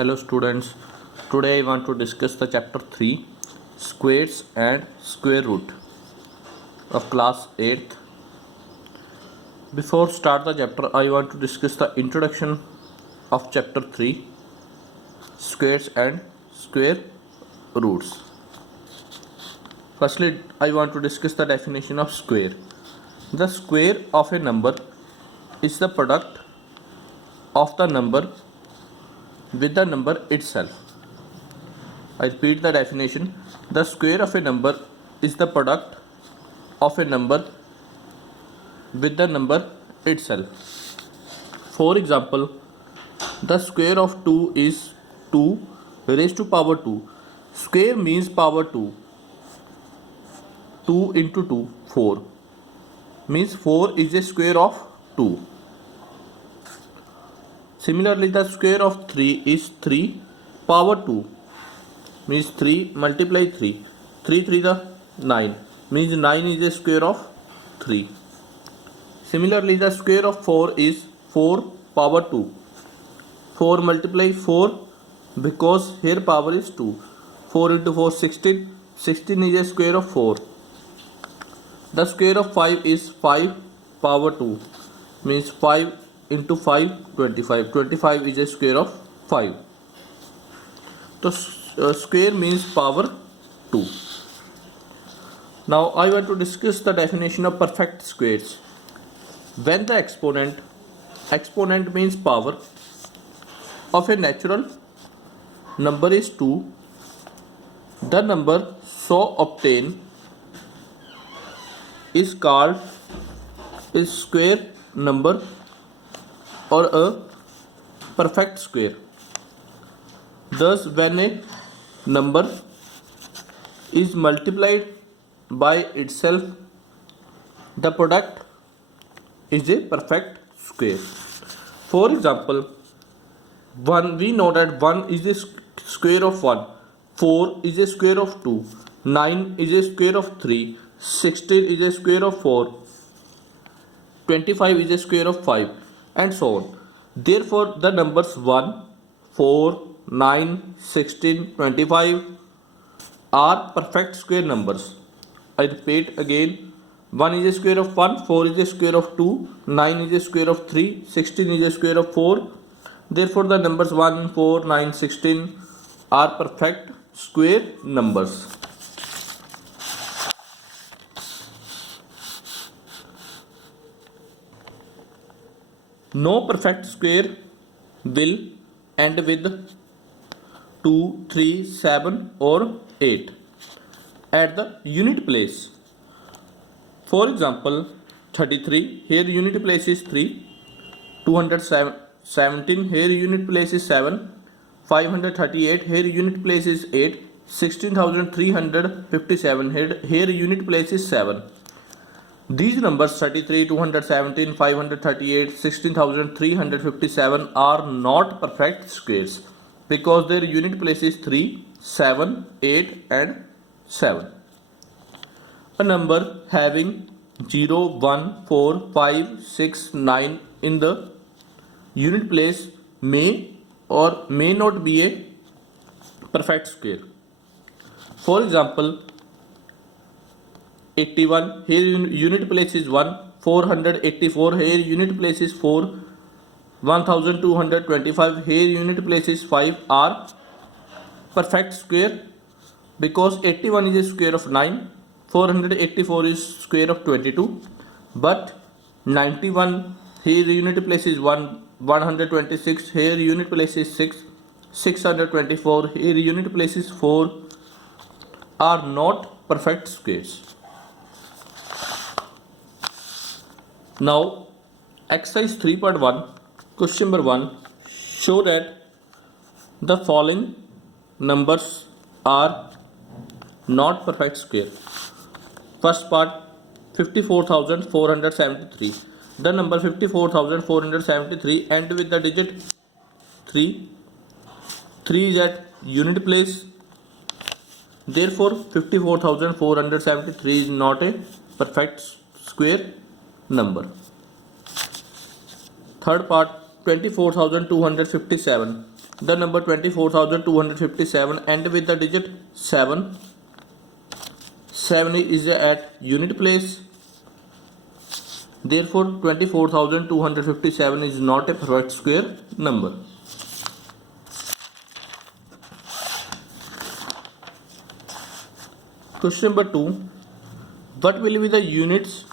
Hello students, today I want to discuss the chapter 3 squares and square root of class 8th. Before start the chapter I want to discuss the introduction of chapter 3 squares and square roots. Firstly I want to discuss the definition of square. The square of a number is the product of the number with the number itself. I repeat the definition. The square of a number is the product of a number with the number itself. For example, the square of 2 is 2 raised to power 2. Square means power 2. 2 into 2, 4. Means 4 is a square of 2. Similarly, the square of 3 is 3 power 2. Means 3 multiply 3. 3 3 the 9. Means 9 is a square of 3. Similarly, the square of 4 is 4 power 2. 4 multiply 4 because here power is 2. 4 into 4 16. 16 is a square of 4. The square of 5 is 5 power 2. Means 5 into 5 25. 25 is a square of 5. So square means power 2. Now I want to discuss the definition of perfect squares. When the exponent means power of a natural number is 2, the number so obtained is called a square number or a perfect square. Thus, when a number is multiplied by itself, the product is a perfect square. For example, 1, we know that 1 is a square of 1, 4 is a square of 2, 9 is a square of 3, 16 is a square of 4, 25 is a square of 5, and so on. Therefore, the numbers 1, 4, 9, 16, 25 are perfect square numbers. I repeat again, 1 is a square of 1, 4 is a square of 2, 9 is a square of 3, 16 is a square of 4. Therefore, the numbers 1, 4, 9, 16 are perfect square numbers. No perfect square will end with 2, 3, 7 or 8 at the unit place. For example, 33, here unit place is 3, 217, here unit place is 7, 538, here unit place is 8, 16,357, here unit place is 7. These numbers 33, 217, 538, 16,357 are not perfect squares because their unit place is 3, 7, 8 and 7. A number having 0, 1, 4, 5, 6, 9 in the unit place may or may not be a perfect square. For example, 81, here unit place is 1, 484, here unit place is 4, 1225, here unit place is 5 are perfect square because 81 is a square of 9, 484 is square of 22, but 91, here unit place is 1, 126, here unit place is 6, 624, here unit place is 4 are not perfect squares. Now, exercise 3.1, question number 1, show that the following numbers are not perfect square. First part, 54,473. The number 54,473 end with the digit 3. 3 is at unit place. Therefore, 54,473 is not a perfect square number. Third part, 24,257. the number 24,257 end with the digit 7. 7 is at unit place. Therefore 24,257 is not a perfect square number. Question number 2. What will be the units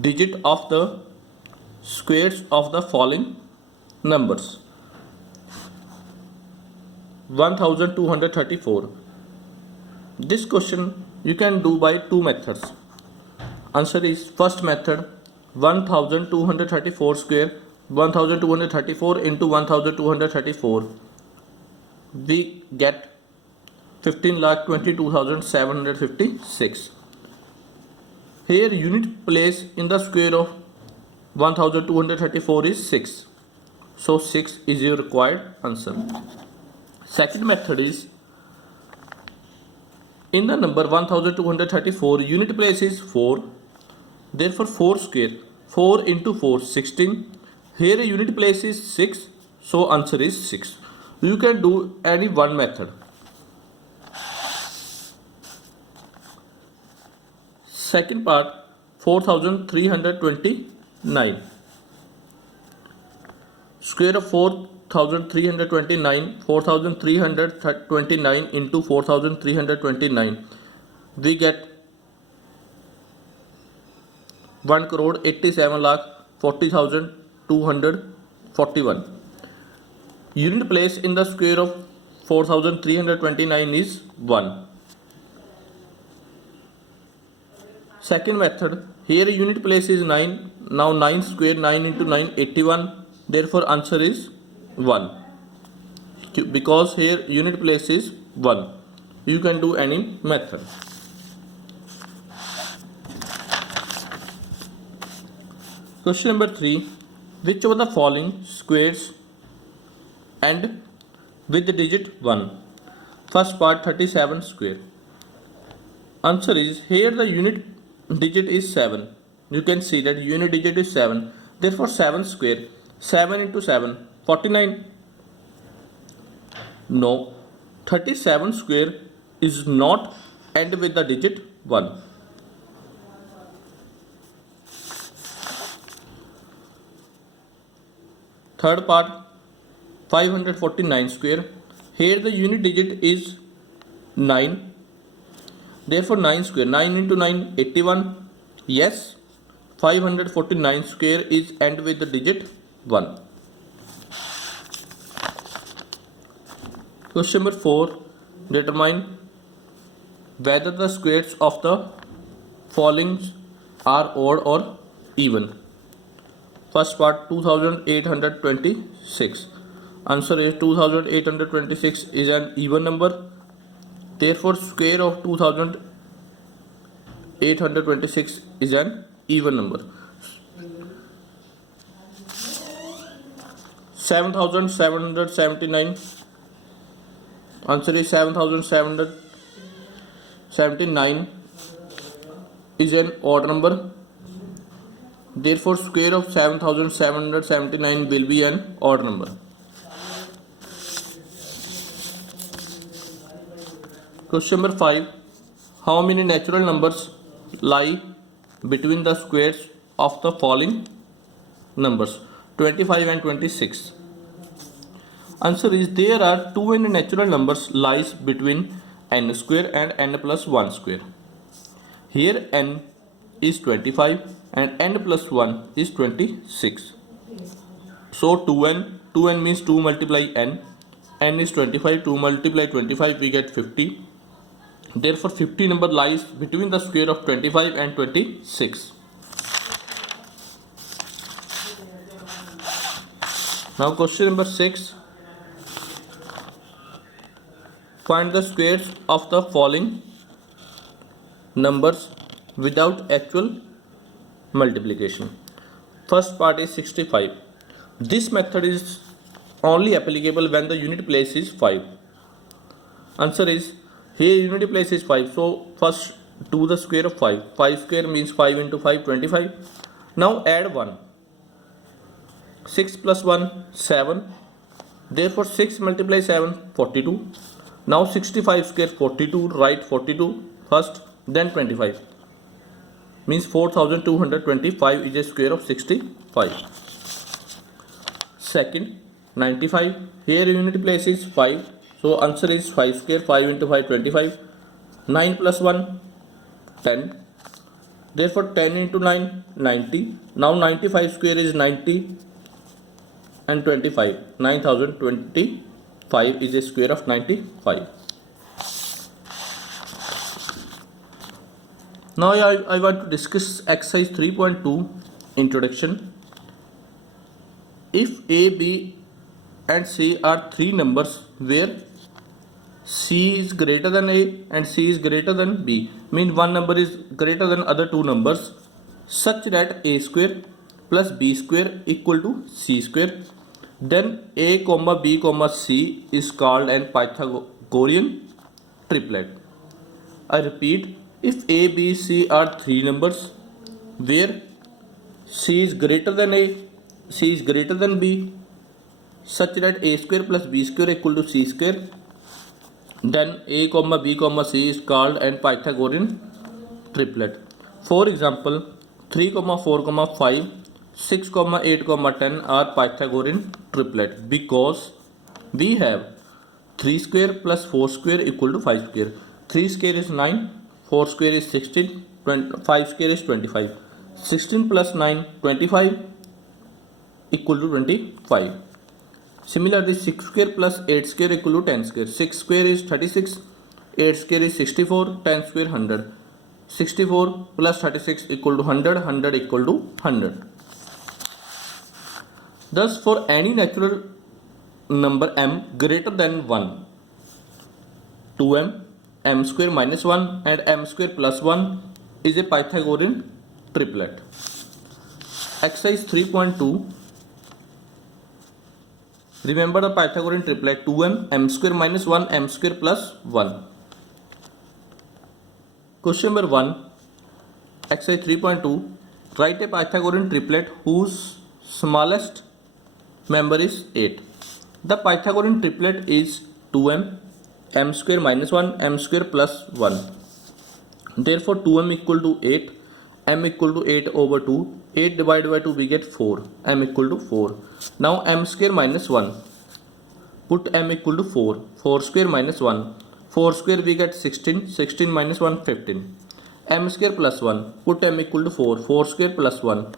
digit of the squares of the following numbers? 1234. This question you can do by two methods. Answer is first method, 1234 square, 1234 into 1234, we get 15,22,756. Here unit place in the square of 1234 is 6. So 6 is your required answer. Second method is, in the number 1234 unit place is 4. Therefore 4 square, 4 into 4 16. Here a unit place is 6. So answer is 6. You can do any one method. Second part, 4329. Square of 4329, 4329 into 4329, we get 1,87,40,241. Unit place in the square of 4329 is 1. Second method, here unit place is 9. Now 9 square, 9 into 9, 81. Therefore answer is 1. Because here unit place is 1. You can do any method. Question number 3. Which of the following squares end with the digit 1? First part, 37 square. Answer is, here the unit digit is 7. You can see that unit digit is 7. Therefore 7 square, 7 into 7, 49. No, 37 square is not end with the digit 1. Third part, 549 square. Here the unit digit is 9. Therefore 9 square, 9 into 9, 81. Yes, 549 square is end with the digit 1. Question number 4. Determine whether the squares of the following are odd or even. First part, 2826. Answer is 2826 is an even number. Therefore square of 2826 is an even number. 7779. Answer is 7779 is an odd number. Therefore square of 7779 will be an odd number. Question number 5. How many natural numbers lie between the squares of the following numbers? 25 and 26. Answer is, there are too many natural numbers lies between n square and n plus 1 square. Here n is 25 and n plus 1 is 26. So 2n means 2 multiply n is 25, 2 multiply 25 we get 50. Therefore 50 number lies between the square of 25 and 26. Now question number 6. Find the squares of the following numbers without actual multiplication. First part is 65. This method is only applicable when the unit place is 5. Answer is, here unit place is 5. So first do the square of 5. 5 square means 5 into 5, 25. Now add 1. 6 plus 1, 7. Therefore 6 multiply 7 42. Now 65 square 42, write 42 first, then 25, means 4225 is a square of 65. Second, 95, here unit place is 5, so answer is 5 square, 5 into 5 25, 9 plus 1 10, therefore 10 into 9 90. Now 95 square is 90 and 25, 9025 is a square of 95. Now I want to discuss exercise 3.2 introduction. If A, B and C are three numbers where C is greater than A and C is greater than B, mean one number is greater than other two numbers, such that A square plus B square equal to C square, then A comma B comma C is called an Pythagorean triplet. I repeat, if A, B, C are three numbers where C is greater than A, C is greater than B, such that A square plus B square equal to C square, then A comma B comma C is called an Pythagorean triplet. For example, 3 comma 4 comma 5, 6 comma 8 comma 10 are Pythagorean triplet because we have 3 square plus 4 square equal to 5 square. 3 square is 9, 4 square is 16, 5 square is 25. 16 plus 9 25 equal to 25. Similarly, 6 square plus 8 square equal to 10 square. 6 square is 36, 8 square is 64, 10 square 100. 64 plus 36 equal to 100, 100 equal to 100. Thus, for any natural number m greater than 1, 2m, m square minus 1 and m square plus 1 is a Pythagorean triplet. Exercise 3.2. Remember the Pythagorean triplet: 2m, m square minus 1, m square plus 1. Question number 1, exercise 3.2. Write a Pythagorean triplet whose smallest member is 8. The Pythagorean triplet is 2m, m square minus 1, m square plus 1. Therefore 2m equal to 8, m equal to 8 over 2, 8 divided by 2 we get 4, m equal to 4. Now m square minus 1, put m equal to 4, 4 square minus 1, 4 square we get 16, 16 minus 1 15. M square plus 1, put m equal to 4, 4 square plus 1,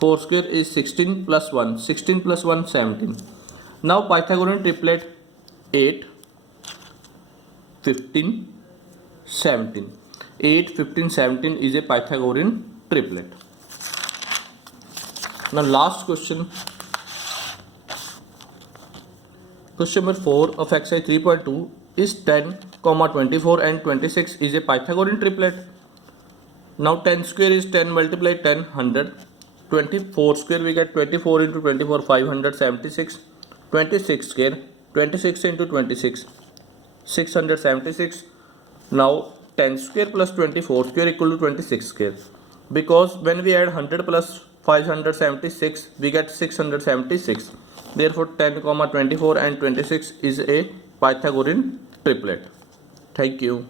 4 square is 16 plus 1, 16 plus 1 17. Now Pythagorean triplet 8, 15, 17. 8, 15, 17 is a Pythagorean triplet. Now last question. Question number 4 of exercise 3.2. Is 10, 24 and 26 is a Pythagorean triplet? Now 10 square is 10 multiply 10, 100. 24 square we get 24 into 24, 576. 26 square, 26 into 26, 676. Now 10 square plus 24 square equal to 26 square. Because when we add 100 plus 576 we get 676. Therefore 10, 24 and 26 is a Pythagorean triplet. Thank you.